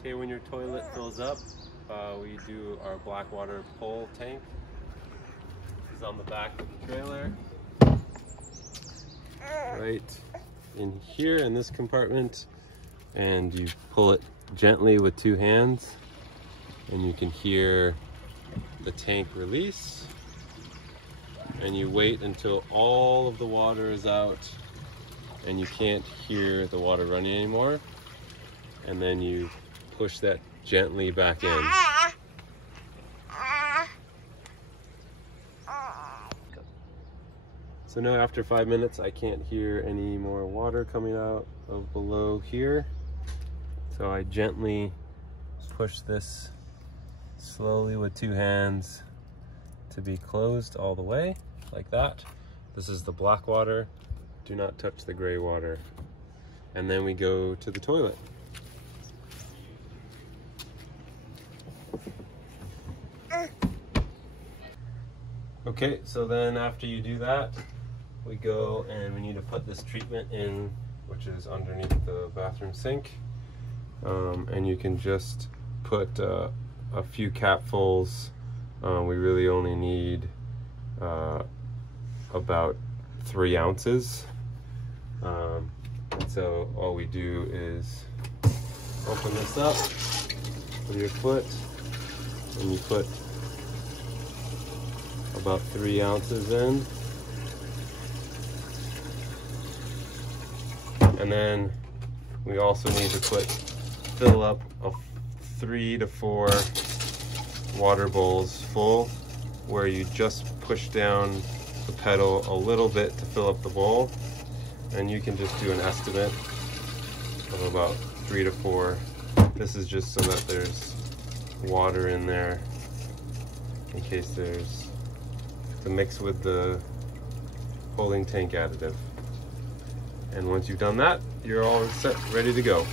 Okay, when your toilet fills up, we do our black water pull tank. This is on the back of the trailer. Right in here in this compartment, and you pull it gently with 2 hands, and you can hear the tank release, and you wait until all of the water is out and you can't hear the water running anymore, and then you push that gently back in. So now after 5 minutes, I can't hear any more water coming out of below here. So I gently push this slowly with 2 hands to be closed all the way, like that. This is the black water. Do not touch the gray water. And then we go to the toilet. Okay, so then after you do that, we go and we need to put this treatment in, which is underneath the bathroom sink. And you can just put a few capfuls. We really only need about 3 ounces. And so all we do is open this up with your foot, and you put about 3 ounces in. And then we also need to fill up 3 to 4 water bowls full, where you just push down the pedal a little bit to fill up the bowl, and you can just do an estimate of about 3 to 4. This is just so that there's water in there in case there's to mix with the holding tank additive. And once you've done that, you're all set, ready to go.